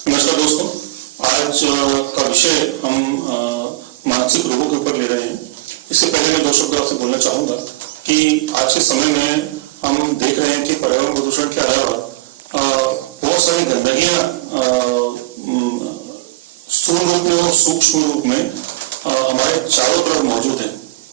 नमस्कार दोस्तों, आज का विषय हम मानसिक रोगों के ऊपर ले रहे हैं। इससे पहले मैं दो शब्द आपसे बोलना चाहूँगा कि आज के समय में हम देख रहे हैं कि पर्यावरण प्रदूषण के अलावा बहुत सारी गंदगियाँ स्थूल रूप में और सूक्ष्म रूप में हमारे चारों तरफ मौजूद है।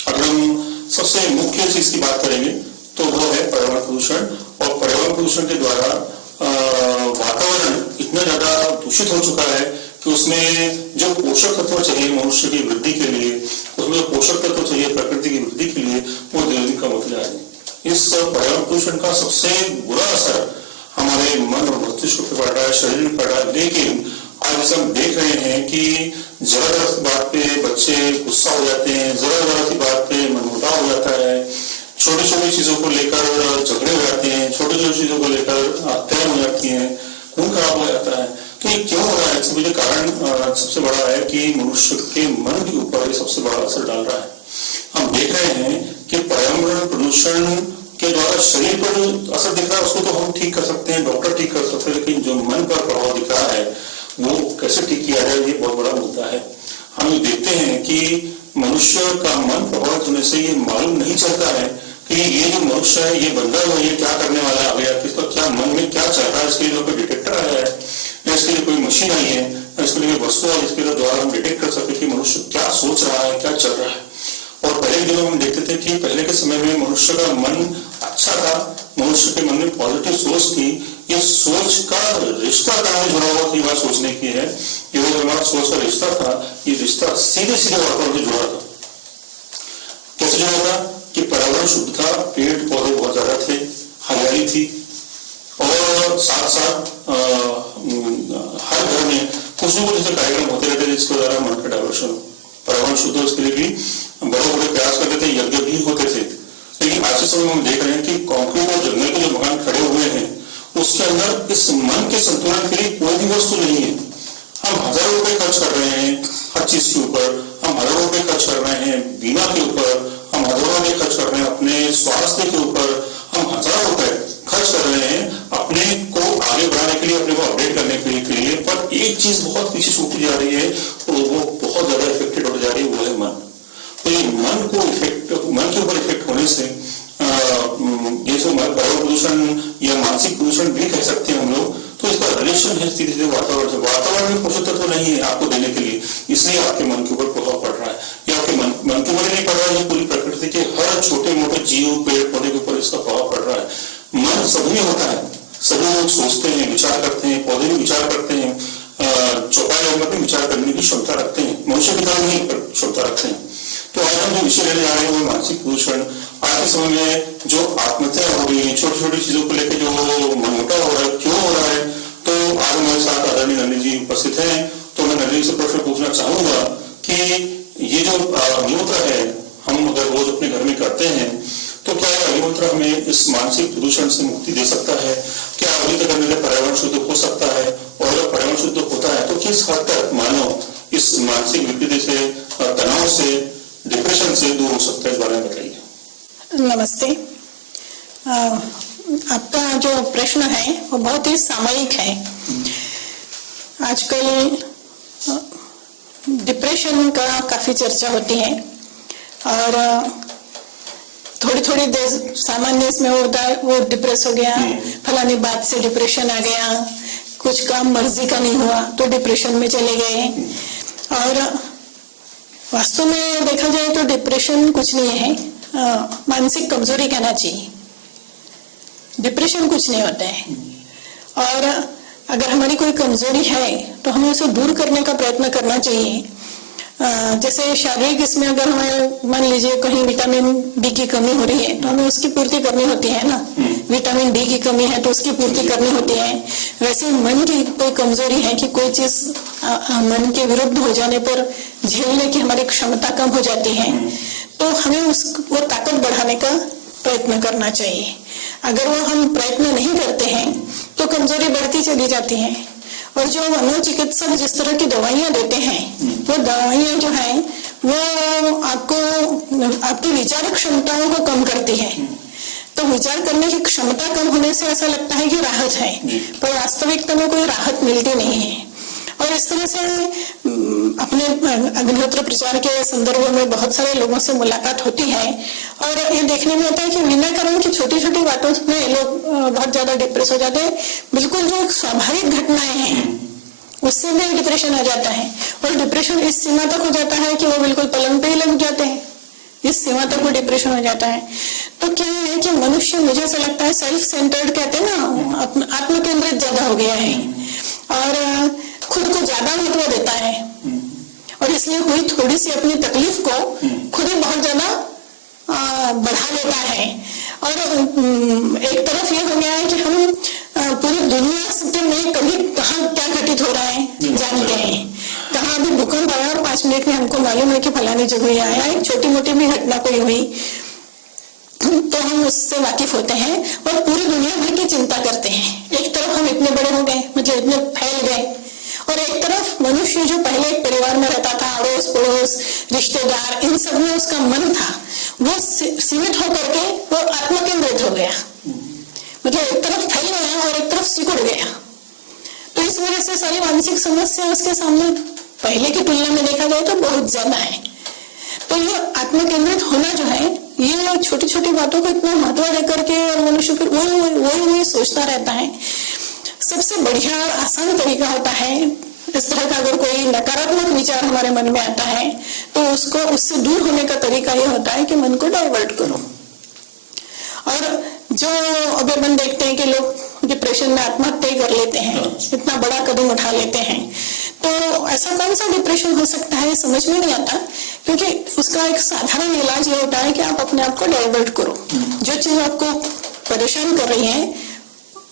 अगर हम सबसे मुख्य चीज की बात करेंगे तो वो है पर्यावरण प्रदूषण। और पर्यावरण प्रदूषण के द्वारा वातावरण इतना ज्यादा दूषित हो चुका है कि उसमें जो पोषक तत्व चाहिए मनुष्य की वृद्धि के लिए, उसमें जो पोषक तत्व चाहिए प्रकृति की वृद्धि के लिए, वो दिन दिन कम होते जा रहे हैं। इस पर्यावरण प्रदूषण का सबसे बुरा असर हमारे मन और मस्तिष्क पर पड़ रहा है, शरीर पर पड़ रहा है। लेकिन आज हम देख रहे हैं कि जरा जरा सी बात पे बच्चे गुस्सा हो जाते हैं, जरा जरा सी बात पे मनमुटाव हो जाता है, छोटी छोटी चीजों को लेकर झगड़े हो जाते हैं, छोटी छोटी चीजों को लेकर हत्याएं हो जाती हैं, खून खराब हो जाता है। तो ये क्यों हो रहा है? इसमें कारण सबसे बड़ा है कि मनुष्य के मन के ऊपर सबसे बड़ा असर डाल रहा है। हम देख रहे हैं कि पर्यावरण प्रदूषण के द्वारा शरीर पर जो असर दिख रहा है उसको तो हम ठीक कर सकते हैं, डॉक्टर ठीक कर सकते हैं, लेकिन जो मन पर प्रभाव दिख रहा है वो कैसे ठीक किया जाए, ये बहुत बड़ा मुद्दा है। हम देखते हैं कि मनुष्य का मन प्रभावित होने से ये मालूम नहीं चलता है कि ये जो मनुष्य है, ये बंदा है, ये क्या करने वाला आ गया, किसका क्या मन में क्या चल रहा है। इसके लिए कोई डिटेक्टर आया है या इसके लिए कोई मशीन आई है या इसके लिए वस्तु है जिसके द्वारा हम डिटेक्ट कर सके कि मनुष्य क्या सोच रहा है, क्या चल रहा है। और पहले के दिनों में हम देखते थे कि पहले के समय में मनुष्य का मन अच्छा था, मनुष्य के मन में पॉजिटिव सोच थी। ये सोच का रिश्ता कहाँ जुड़ा हुआ थी, बात सोचने की है। ये जो हमारा सोच का रिश्ता था, ये रिश्ता सीधे सीधे वातावरण से जुड़ा था। कैसे जुड़ा था कि पर्यावरण शुद्ध था, पेड़ पौधे बहुत ज्यादा थे, हरियाली थी और साथ साथ हर घर में कुछ न कुछ ऐसे कार्यक्रम होते रहते जिसके द्वारा मन का डाइवर्शन हो, पर्यावरण शुद्ध हो। इसके लिए भी बड़े बड़े प्रयास करते थे, यज्ञ भी होते थे। लेकिन आज के समय में हम देख रहे हैं कि कंक्रीट और जंगल के जो मकान खड़े हुए हैं उसके अंदर इस मन के संतुलन के लिए कोई भी वस्तु नहीं है। हम हजारों रुपए खर्च कर रहे हैं हर चीज के ऊपर, हम हजारों रुपए खर्च कर रहे हैं बीमा के ऊपर, हम हजारों रुपए खर्च कर रहे हैं अपने स्वास्थ्य के ऊपर, हम हजारों रुपए खर्च कर रहे हैं अपने को आगे बढ़ाने के लिए, अपने को अपडेट करने के लिए। पर एक चीज बहुत पीछे छूटी जा रही है और वो बहुत ज्यादा इफेक्टेड हो जा रही है, वो है मन। तो ये मन के ऊपर इफेक्ट होने से ये जो पर्यावरण प्रदूषण या मानसिक प्रदूषण भी कह सकते हैं हम लोग, तो इसका रिलेशन है सीधे सीधे वातावरण से। वातावरण में पोषक तत्व नहीं है आपको देने के लिए, इसलिए आपके मन के ऊपर प्रभाव पड़ रहा है। या आपके मन के ऊपर नहीं पड़ रहा है, पूरी प्रकृति के हर छोटे मोटे जीव पेड़ पौधे के ऊपर इसका प्रभाव पड़ रहा है। मन सभी में होता है, सभी लोग सोचते हैं, विचार करते हैं, पौधे भी विचार करते हैं, चौपाई लोग भी विचार करने की क्षमता रखते हैं, मनुष्य की तरह नहीं क्षमता रखते हैं। तो आज हम जो विषय लेने जा रहे हैं वो मानसिक प्रदूषण। आज के समय में जो आत्महत्या हो रही है, छोटी छोटी चीजों को लेकर जो मनमुटाव हो रहा है, क्यों हो रहा है? तो आज हमारे साथ आदरणीय नंदी जी उपस्थित हैं। तो मैं नंदी जी से प्रश्न पूछना चाहूंगा कि ये जो अग्निहोत्र है हम अगर रोज अपने घर में करते हैं तो क्या अग्निहोत्र हमें इस मानसिक प्रदूषण से मुक्ति दे सकता है? क्या अग्निहोत्र करने से पर्यावरण शुद्ध हो सकता है? और अगर पर्यावरण शुद्ध होता है तो किस हद तक मानव इस मानसिक विकृति से, तनाव से, डिप्रेशन से दूर हो सकता है? इस बारे में बताइए। नमस्ते। आपका जो प्रश्न है वो बहुत ही सामयिक है। आजकल डिप्रेशन का काफी चर्चा होती है और थोड़ी थोड़ी देर सामान्य इसमें होता है, वो डिप्रेस हो गया, फलानी बात से डिप्रेशन आ गया, कुछ काम मर्जी का नहीं हुआ तो डिप्रेशन में चले गए। और वास्तव में देखा जाए तो डिप्रेशन कुछ नहीं है, मानसिक कमजोरी कहना चाहिए। डिप्रेशन कुछ नहीं होता है। और अगर हमारी कोई कमजोरी है तो हमें उसे दूर करने का प्रयत्न करना चाहिए। जैसे शारीरिक इसमें अगर हमें मान लीजिए कहीं विटामिन डी की कमी हो रही है तो हमें उसकी पूर्ति करनी होती है ना, विटामिन डी की कमी है तो उसकी पूर्ति करनी होती है। वैसे मन की कोई कमजोरी है कि कोई चीज मन के विरुद्ध हो जाने पर झेलने की हमारी क्षमता कम हो जाती है, तो हमें वो ताकत बढ़ाने का प्रयत्न करना चाहिए। अगर वो हम प्रयत्न नहीं करते हैं तो कमजोरी बढ़ती चली जाती है। और जो मनोचिकित्सक जिस तरह की दवाइयां देते हैं वो दवाइयां जो है वो आपको आपकी विचार क्षमताओं को कम करती है। तो विचार करने की क्षमता कम होने से ऐसा लगता है कि राहत है, पर वास्तविकता में कोई राहत मिलती नहीं है। और इस तरह से अपने अग्निहोत्र प्रचार के संदर्भ में बहुत सारे लोगों से मुलाकात होती है और ये देखने में आता है कि बिना कारण की छोटी छोटी बातों में लोग बहुत ज्यादा डिप्रेस हो जाते हैं। बिल्कुल जो स्वाभाविक घटनाएं हैं उससे भी डिप्रेशन आ जाता है और डिप्रेशन इस सीमा तक हो जाता है कि वो बिल्कुल पलंग पे ही लग जाते हैं, इस सीमा तक वो डिप्रेशन हो जाता है। तो क्या है कि मनुष्य, मुझे ऐसा लगता है, सेल्फ सेंटर्ड कहते हैं ना, आत्म केंद्रित ज्यादा हो गया है और खुद को ज्यादा महत्व देता है और इसलिए हुई थोड़ी सी अपनी तकलीफ को खुद ही बहुत ज्यादा बढ़ा लेता है। और एक तरफ ये हो गया है कि हम पूरी दुनिया में कभी कहाँ क्या घटित हो रहा है जानते हैं, कहाँ अभी भूकंप आया और 5 मिनट में हमको मालूम है कि फलानी जगह आया, एक छोटी मोटी भी घटना कोई हुई तो हम उससे वाकिफ होते हैं और पूरी दुनिया भर की चिंता करते हैं। एक तरफ हम इतने बड़े हो गए, मतलब इतने फैल गए, और एक तरफ मनुष्य जो पहले एक परिवार में रहता था, अड़ोस पड़ोस रिश्तेदार, इन सब में उसका मन था, वो सीमित होकर के वो आत्म केंद्रित हो गया, मतलब एक तरफ फैल गया और एक तरफ सिकुड़ गया। तो इस वजह से सारी मानसिक समस्या उसके सामने पहले की तुलना में देखा जाए तो बहुत ज्यादा है। तो ये आत्म केंद्रित होना जो है, ये छोटी छोटी बातों को इतना महत्व देकर के और मनुष्य फिर वही सोचता रहता है। सबसे बढ़िया और आसान तरीका होता है, इस तरह का अगर कोई नकारात्मक विचार हमारे मन में आता है तो उसको, उससे दूर होने का तरीका ये होता है कि मन को डाइवर्ट करो। और जो अभी अपन देखते हैं कि लोग डिप्रेशन में आत्महत्या कर लेते हैं, इतना बड़ा कदम उठा लेते हैं, तो ऐसा कौन सा डिप्रेशन हो सकता है समझ में नहीं आता, क्योंकि उसका एक साधारण इलाज ये होता है कि आप अपने आप को डाइवर्ट करो। जो चीज आपको परेशान कर रही है,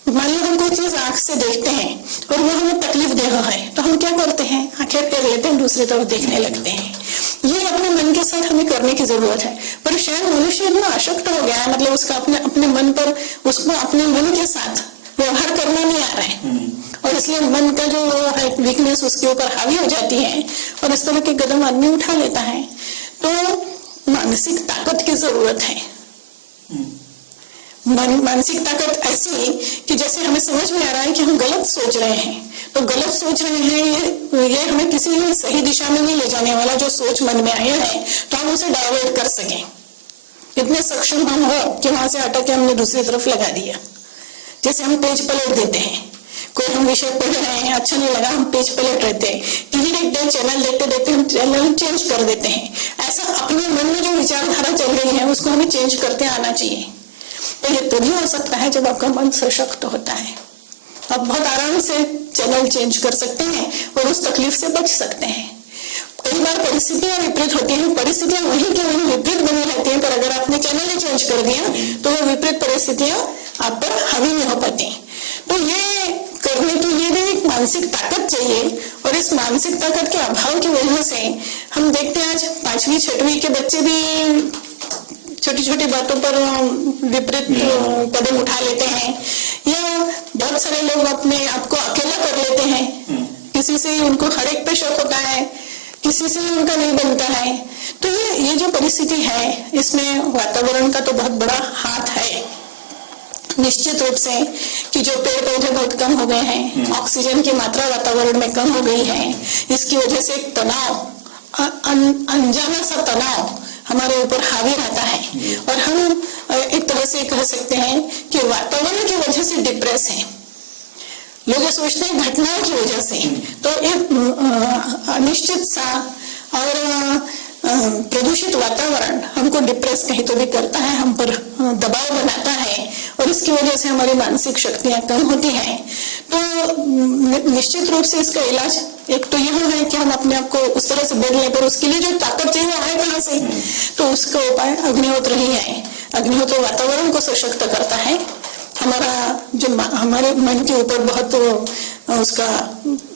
मान लो हम कोई चीज आंख से देखते हैं और वो हमें तकलीफ दे रहा है, तो हम क्या करते हैं, आंखें फेर लेते हैं, दूसरी तरफ देखने लगते हैं। ये अपने मन के साथ हमें करने की जरूरत है। पर शायद मनुष्य इतना आसक्त हो गया है, मतलब उसका अपने मन पर, उसको अपने मन के साथ व्यवहार करना नहीं आ रहा है और इसलिए मन का जो है वीकनेस उसके ऊपर हावी हो जाती है और इस तरह के कदम आदमी उठा लेता है। तो मानसिक ताकत की जरूरत है। मानसिक ताकत ऐसी कि जैसे हमें समझ में आ रहा है कि हम गलत सोच रहे हैं, तो गलत सोच रहे हैं ये हमें किसी सही दिशा में नहीं ले जाने वाला। जो सोच मन में आया है तो हम उसे डाइवर्ट कर सकें, इतने सक्षम हम हो कि वहां से हटा के हमने दूसरी तरफ लगा दिया। जैसे हम पेज पलट देते हैं, कोई हम विषय पढ़ रहे हैं, अच्छा नहीं लगा, हम पेज पलट रहते हैं, टीवी देखते हैं, चैनल देखते देखते हम चैनल चेंज कर देते हैं। ऐसा अपने मन में जो विचारधारा चल रही है उसको हमें चेंज करते आना चाहिए। तो ये तभी हो सकता है जब आपका मन सशक्त होता है। आप बहुत आराम से चैनल चेंज कर सकते हैं और उस तकलीफ से बच सकते हैं। कई बार परिस्थितियां विपरीत होती हैं, परिस्थितियां वही की वही विपरीत बनी रहती हैं, पर अगर आपने चैनल ही चेंज कर दिया तो वो विपरीत परिस्थितियां आप पर हावी नहीं हो पाती। तो ये करने की ये भी एक मानसिक ताकत चाहिए और इस मानसिक ताकत के अभाव की वजह से हम देखते हैं आज 5वीं 6वीं के बच्चे भी छोटी छोटी बातों पर विपरीत कदम उठा लेते हैं, या बहुत सारे लोग अपने आप को अकेला कर लेते हैं, किसी से उनको हर एक पे शक होता है, किसी से उनका नहीं बनता है। तो ये जो परिस्थिति है इसमें वातावरण का तो बहुत बड़ा हाथ है निश्चित रूप से, कि जो पेड़ पौधे बहुत कम हो गए हैं, ऑक्सीजन की मात्रा वातावरण में कम हो गई है, इसकी वजह से एक तनाव, अनजाना सा तनाव हमारे ऊपर हावी रहता है और हम एक तरह से कह सकते हैं कि वातावरण की वजह से डिप्रेस है। लोग ये सोचते हैं घटनाओं की वजह से, तो एक अनिश्चित सा और प्रदूषित वातावरण हमको डिप्रेस कहीं तो भी करता है, हम पर दबाव बनाता है और इसकी वजह से हमारी मानसिक शक्तियां कम होती हैं। तो निश्चित रूप से इसका इलाज एक तो यह है कि हम अपने आप को उस तरह से बदलें, पर उसके लिए जो ताकत चाहिए आए कहाँ से, तो उसका उपाय अग्निहोत्र ही है। अग्निहोत्र वातावरण को सशक्त करता है, हमारा जो हमारे मन के ऊपर बहुत उसका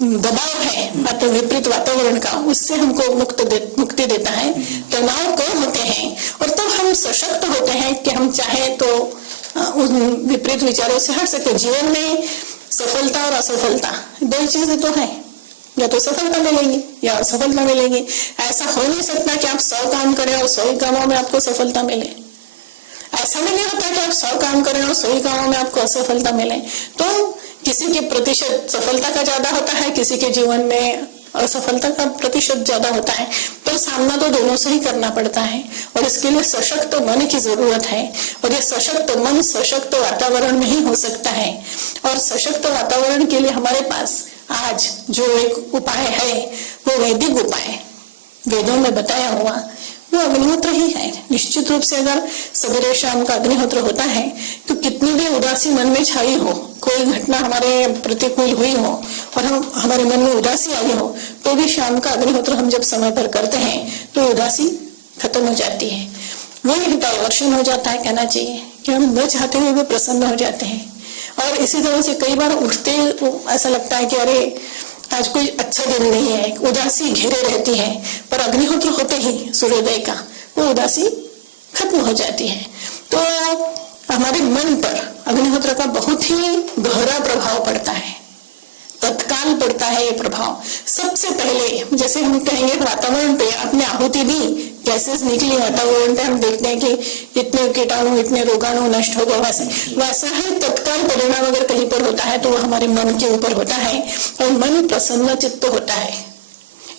दबाव है विपरीत वातावरण का, उससे हमको मुक्ति देता है, तनाव कम होते हैं और तब हम सशक्त होते हैं कि हम चाहे तो उन विपरीत विचारों से हट सकते। जीवन में सफलता और असफलता दो चीजें तो है, या तो सफलता मिलेगी या असफलता मिलेगी। ऐसा हो नहीं सकता कि आप 100 काम करें और 100 कामों में आपको सफलता मिले। ऐसा भी नहीं होता कि आप 100 काम करें और 100 कामों में आपको असफलता मिले। तो किसी के प्रतिशत सफलता का ज्यादा होता है, किसी के जीवन में असफलता का प्रतिशत ज्यादा होता है, पर सामना तो दोनों से ही करना पड़ता है। और इसके लिए सशक्त मन की जरूरत है, और ये सशक्त मन सशक्त वातावरण में ही हो सकता है। और सशक्त वातावरण के लिए हमारे पास आज जो एक उपाय है वो वैदिक उपाय, वेदों में बताया हुआ वो अग्निहोत्र ही है। निश्चित रूप से अगर सवेरे शाम का अग्निहोत्र होता है तो कितनी भी उदासी मन में छाई हो, कोई घटना हमारे प्रतिकूल हुई हो और हम हमारे मन में उदासी आई हो, तो भी शाम का अग्निहोत्र हम जब समय पर करते हैं तो उदासी खत्म हो जाती है। वो एक डाइवर्शन हो जाता है, कहना चाहिए कि हम न चाहते हुए भी प्रसन्न हो जाते हैं। और इसी तरह से कई बार उठते ऐसा लगता है कि अरे आज कोई अच्छा दिन नहीं है, उदासी घेरे रहती है, पर अग्निहोत्र होते ही सूर्योदय का वो उदासी खत्म हो जाती है। तो हमारे मन पर अग्निहोत्र का बहुत ही गहरा प्रभाव पड़ता है, तत्काल पड़ता है ये प्रभाव। सबसे पहले जैसे हम कहेंगे वातावरण पे आपने आहुति दी, गैसेस निकली वातावरण पे, हम देखते हैं कि इतने कीटाणु इतने रोगाणु नष्ट हो गए, वैसा ही तत्काल परिणाम अगर कहीं पर होता है तो वो हमारे मन के ऊपर होता है और मन प्रसन्न चित्त होता है।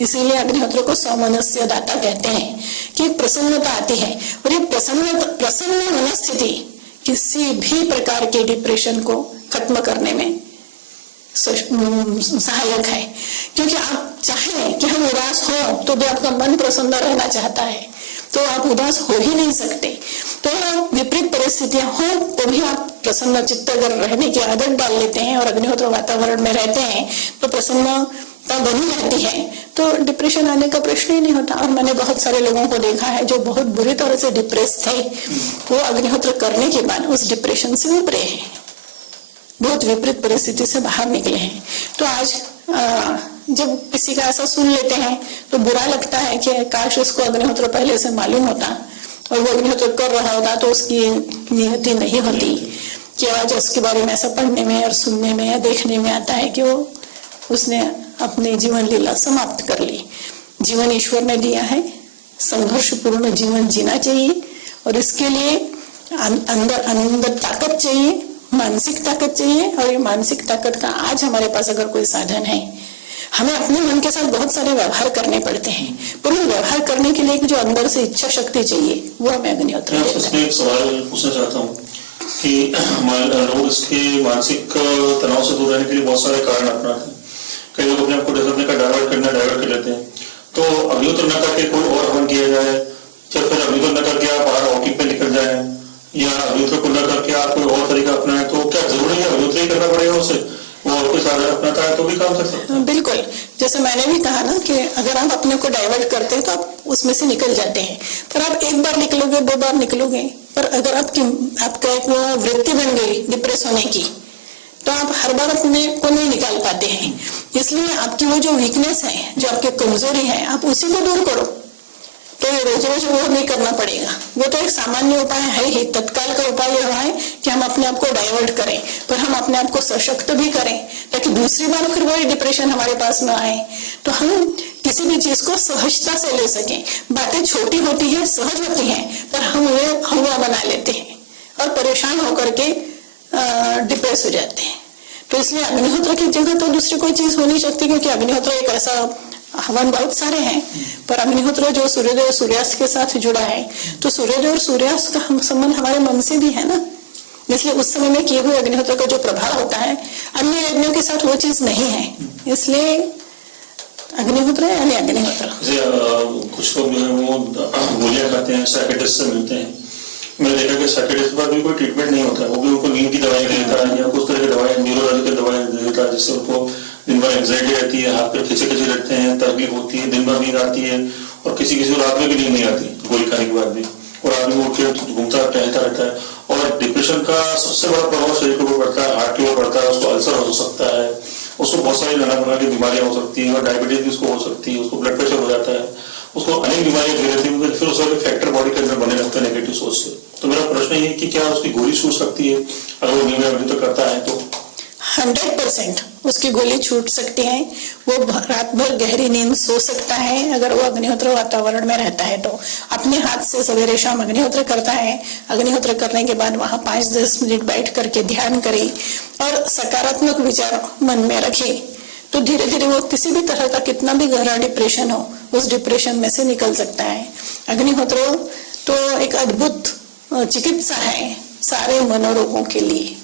इसीलिए अग्निहोत्र को सौमनस्य दाता कहते हैं कि प्रसन्नता आती है। और ये प्रसन्न मनस्थिति किसी भी प्रकार के डिप्रेशन को खत्म करने में सहायक है। क्योंकि आप चाहें कि हम उदास हो तो भी आपका मन प्रसन्न रहना चाहता है, तो आप उदास हो ही नहीं सकते। तो विपरीत परिस्थितियां हो तो भी आप प्रसन्न चित्त अगर रहने की आदत डाल लेते हैं और अग्निहोत्र वातावरण में रहते हैं तो प्रसन्नता बनी रहती है, तो डिप्रेशन आने का प्रश्न ही नहीं होता। और मैंने बहुत सारे लोगों को देखा है जो बहुत बुरी तरह से डिप्रेस थे, वो अग्निहोत्र करने के बाद उस डिप्रेशन से उभरे हैं, बहुत विपरीत परिस्थिति से बाहर निकले हैं। तो आज जब किसी का ऐसा सुन लेते हैं तो बुरा लगता है कि काश उसको अग्निहोत्र पहले से मालूम होता और वो अग्निहोत्र कर रहा होता तो उसकी नियति नहीं होती कि आज उसके बारे में ऐसा पढ़ने में और सुनने में या देखने में आता है कि वो उसने अपनी जीवन लीला समाप्त कर ली। जीवन ईश्वर ने दिया है, संघर्षपूर्ण जीवन जीना चाहिए और इसके लिए अंदर ताकत चाहिए, मानसिक ताकत चाहिए। और ये मानसिक ताकत का आज हमारे पास अगर कोई साधन है, हमें अपने मन के साथ बहुत सारे व्यवहार करने पड़ते हैं, पर वो व्यवहार करने के लिए जो अंदर से इच्छा शक्ति चाहिए वो हमें अग्निहोत्र देता है। मैं एक सवाल पूछना चाहता हूँ कि हमारे लोग इसके मानसिक तनाव से दूर रहने के लिए बहुत सारे कारण अपनाते हैं। कई लोग अपने आपको डाइवर्ट कर लेते हैं, तो अग्निहोत्र न करके कोई और हवन किया जाए, या फिर अग्निहोत्र न करके आप बाहर वॉकिंग पे निकल जाए, या अग्निहोत्र को न करके आप कोई और तरीका अपनाएं, तो क्या जरूरी है अग्निहोत्र ही करना पड़ेगा उसे? वो और कोई साधन अपनाता है तो भी काम कर सकता है। बिल्कुल, जैसे मैंने भी कहा ना कि अगर आप अपने को डाइवर्ट करते हैं तो आप उसमें से निकल जाते हैं, पर आप एक बार निकलोगे, दो बार निकलोगे, पर अगर आपका एक वो वृत्ति बन गई डिप्रेस होने की, तो आप हर बार अपने को नहीं निकाल पाते हैं। इसलिए आपकी वो जो वीकनेस है, जो आपकी कमजोरी है, आप उसी को दूर करो, तो रोज रोज वो नहीं करना पड़ेगा। वो तो एक सामान्य उपाय है ही, तत्काल का उपाय यह है कि हम अपने आप को डाइवर्ट करें, पर हम अपने आप को सशक्त भी करें ताकि दूसरी बार फिर वही डिप्रेशन हमारे पास न आए। तो हम किसी भी चीज को सहजता से ले सकें। बातें छोटी होती है, सहज होती है, पर हम उन्हें हवा बना लेते हैं और परेशान होकर के डिप्रेस हो जाते हैं। तो इसलिए अग्निहोत्र की जगह तो दूसरी कोई चीज हो नहीं सकती, क्योंकि अग्निहोत्र एक ऐसा हवन बहुत सारे हैं, पर अग्निहोत्र जो सूर्योदय और सूर्यास्त के साथ जुड़ा है, तो सूर्योदय और सूर्यास्त का संबंध हमारे मन से भी है ना, इसलिए उस समय में किए हुए अग्निहोत्र का जो प्रभाव होता है अन्य यज्ञों के साथ वो चीज नहीं है। इसलिए अग्निहोत्र यानी अग्निहोत्र। कुछ लोग जो है वो गोलियां खाते हैं, साइकियाट्रिस्ट से मिलते हैं, मैंने देखा कि साइकियाट्रिस्ट पर भी कोई ट्रीटमेंट नहीं होता है, वो भी उनको नींद की दवाई देता है या कुछ तरह की दवाई, न्यूरोलॉजिकल दवाई देता है, जिससे उनको दिन भर एंजाइटी रहती है, हाथ पे खिंचे रहते हैं, तकलीफ होती है, दिन भर नींद आती है, और किसी को रात में भी नींद नहीं आती गोली खाने के बाद भी, और आदमी उठ के घूमता टहलता रहता है। और डिप्रेशन का सबसे बड़ा प्रभाव शरीर के ऊपर पड़ता है, हार्ट के ऊपर पड़ता है, उसको अल्सर हो सकता है, उसको बहुत सारी नाना प्रकार की बीमारियां हो सकती है, और डायबिटीज भी उसको हो सकती है, उसको ब्लड प्रेशर हो जाता है, उसको अनेक बीमारियां घिर रहती है, फिर उसके फैक्टर बॉडी के अंदर बने लगते हैं नेगेटिव सोच से। तो मेरा प्रश्न ये है कि क्या उसकी गोली छूट सकती है अगर वो नींद अग्निहोत्र करता है तो? 100% उसकी गोली छूट सकती है। वो रात भर गहरी नींद सो सकता है अगर वो अग्निहोत्र वातावरण में रहता है तो। अपने हाथ से सवेरे शाम अग्निहोत्र करता है, अग्निहोत्र करने के बाद वहां 5-10 मिनट बैठ करके ध्यान करे और सकारात्मक विचार मन में रखे तो धीरे धीरे वो किसी भी तरह का कितना भी गहरा डिप्रेशन हो उस डिप्रेशन में से निकल सकता है। अग्निहोत्र तो एक अद्भुत चिकित्सा है सारे मनोरोगों के लिए,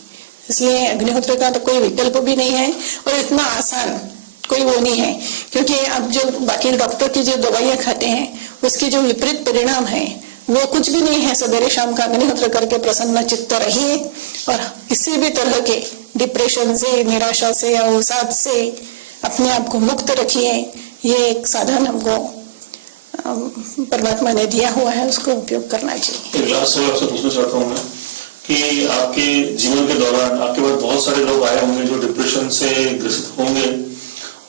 इसलिए अग्निहोत्र का तो कोई विकल्प भी नहीं है और इतना आसान कोई वो नहीं है। क्योंकि आप जो बाकी डॉक्टर की जो दवाइयां खाते हैं उसकी जो विपरीत परिणाम है वो कुछ भी नहीं है। सवेरे शाम का अग्निहोत्र करके प्रसन्न चित्त रहिए और किसी भी तरह के डिप्रेशन से, निराशा से या अवसाद से अपने आप को मुक्त रखिए। ये एक साधन हमको परमात्मा ने दिया हुआ है, उसको उपयोग करना चाहिए। एक लास्ट सवाल आपसे पूछना चाहता हूँ मैं कि आपके जीवन के दौरान आपके पास बहुत सारे लोग आए होंगे जो डिप्रेशन से ग्रसित होंगे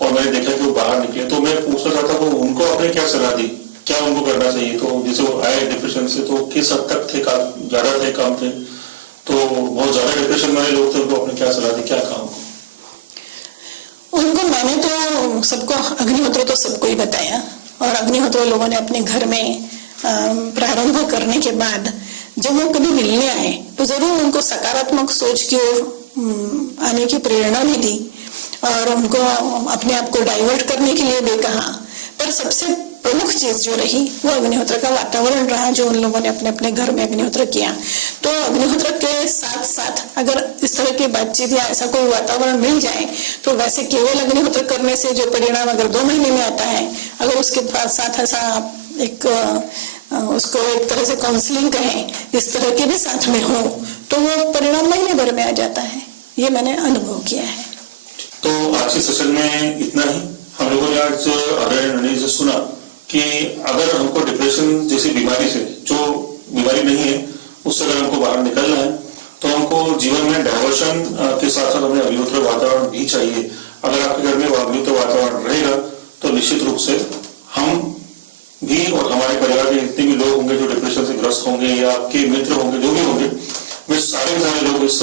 और मैंने देखा कि वो बाहर निकले, तो मैं पूछना चाहता हूँ उनको आपने क्या सलाह दी, क्या उनको करना चाहिए? तो जैसे वो आए डिप्रेशन से तो किस हद तक थे, ज्यादा थे, कम थे? तो बहुत ज्यादा डिप्रेशन वाले लोग थे, उनको आपने क्या सलाह दी, क्या कहा उनको? मैंने तो सबको अग्निहोत्र तो सबको ही बताया और अग्निहोत्र लोगों ने अपने घर में प्रारंभ करने के बाद जब वो कभी मिलने आए तो जरूर उनको सकारात्मक सोच की ओर आने की प्रेरणा भी दी और उनको अपने आप को डाइवर्ट करने के लिए भी कहा। पर सबसे प्रमुख चीज जो रही वो अग्निहोत्र का वातावरण रहा जो उन लोगों ने अपने अपने घर में अग्निहोत्र किया। तो अग्निहोत्र के साथ साथ अगर इस तरह की बातचीत या ऐसा कोई वातावरण मिल जाए तो वैसे केवल अग्निहोत्र करने से जो परिणाम अगर 2 महीने में आता है, अगर उसके साथ ऐसा एक उसको एक तरह से काउंसलिंग कहें, इस तरह के भी साथ में हो तो वो परिणाम महीने भर में आ जाता है। ये मैंने अनुभव किया है। तो आज के सेशन में इतना ही। हम लोगों ने आज आदरणीय से सुना कि अगर हमको डिप्रेशन जैसी बीमारी से, जो बीमारी नहीं है, उससे अगर हमको बाहर निकलना है तो हमको जीवन में डाइवर्शन के साथ साथ हमें अग्निहोत्र वातावरण भी चाहिए। अगर आपके घर में अग्निहोत्र वातावरण रहेगा तो निश्चित रूप से हम भी और हमारे परिवार के जितने भी लोग होंगे जो डिप्रेशन से ग्रस्त होंगे या आपके मित्र होंगे, जो भी होंगे, वे सारे लोग इस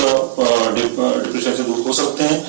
डिप्रेशन से दूर हो सकते हैं।